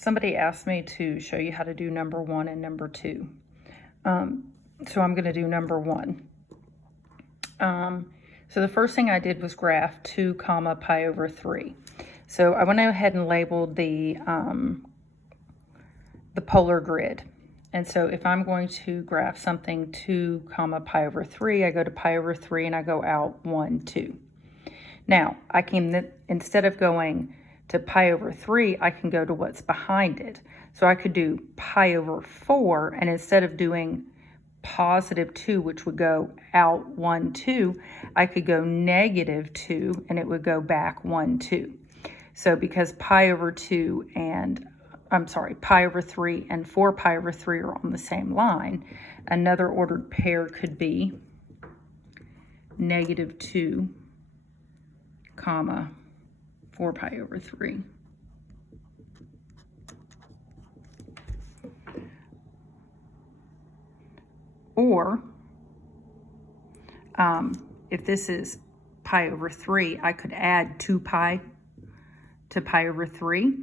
Somebody asked me to show you how to do number 1 and number 2. So I'm going to do number 1. So the first thing I did was graph 2 comma pi over 3. So I went ahead and labeled the polar grid. And so if I'm going to graph something 2 comma pi over 3, I go to pi over 3 and I go out 1, 2. Now, I can, instead of going to pi over 3, I can go to what's behind it. So I could do pi over 4, and instead of doing positive 2, which would go out 1, 2, I could go negative 2, and it would go back 1, 2. So because pi over 3 and 4 pi over 3 are on the same line, another ordered pair could be negative 2 comma 4 pi over 3. Or if this is pi over 3, I could add 2 pi to pi over 3.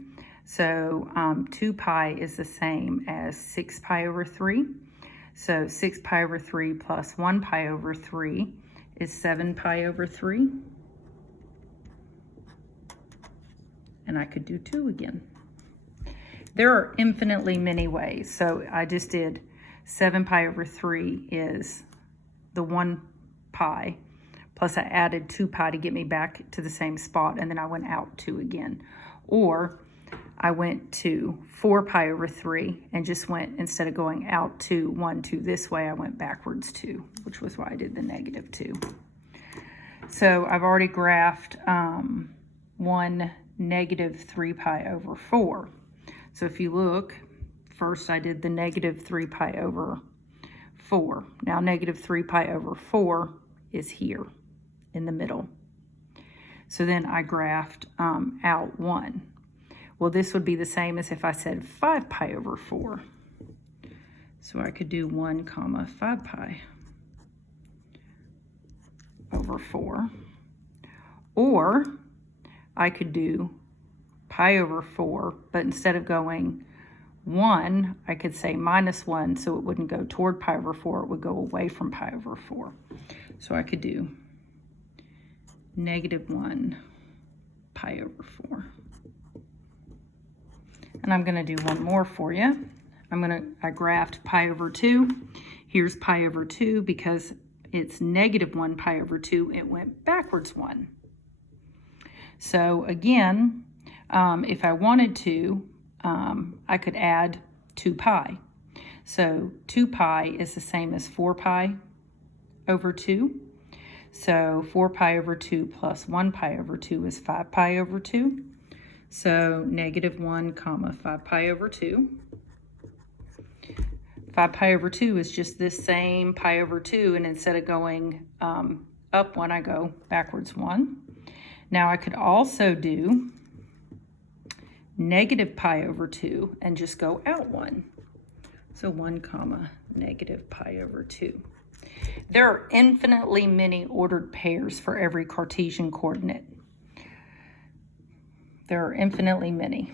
So 2 pi is the same as 6 pi over 3. So 6 pi over 3 plus 1 pi over 3 is 7 pi over 3. And I could do 2 again. There are infinitely many ways. So I just did 7 pi over 3 is the 1 pi, plus I added 2 pi to get me back to the same spot, and then I went out 2 again. Or I went to 4 pi over 3 and just went, instead of going out 2, 1, 2 this way, I went backwards 2, which was why I did the negative 2. So I've already graphed 1 negative 3 pi over 4. So if you look, first I did the negative 3 pi over 4. Now negative 3 pi over 4 is here in the middle. So then I graphed out 1. Well, this would be the same as if I said 5 pi over 4. So I could do 1 comma 5 pi over 4. Or I could do pi over 4, but instead of going 1, I could say minus 1, so it wouldn't go toward pi over 4, it would go away from pi over 4. So I could do negative 1 pi over 4. And I'm going to do one more for you. I graphed pi over 2. Here's pi over 2. Because it's negative 1 pi over 2, it went backwards 1. So again, if I wanted to, I could add 2 pi. So 2 pi is the same as 4 pi over 2. So 4 pi over 2 plus 1 pi over 2 is 5 pi over 2. So negative 1 comma 5 pi over 2. 5 pi over 2 is just this same pi over 2, and instead of going up 1, I go backwards 1. Now I could also do negative pi over 2 and just go out 1. So 1 comma negative pi over 2. There are infinitely many ordered pairs for every Cartesian coordinate. There are infinitely many.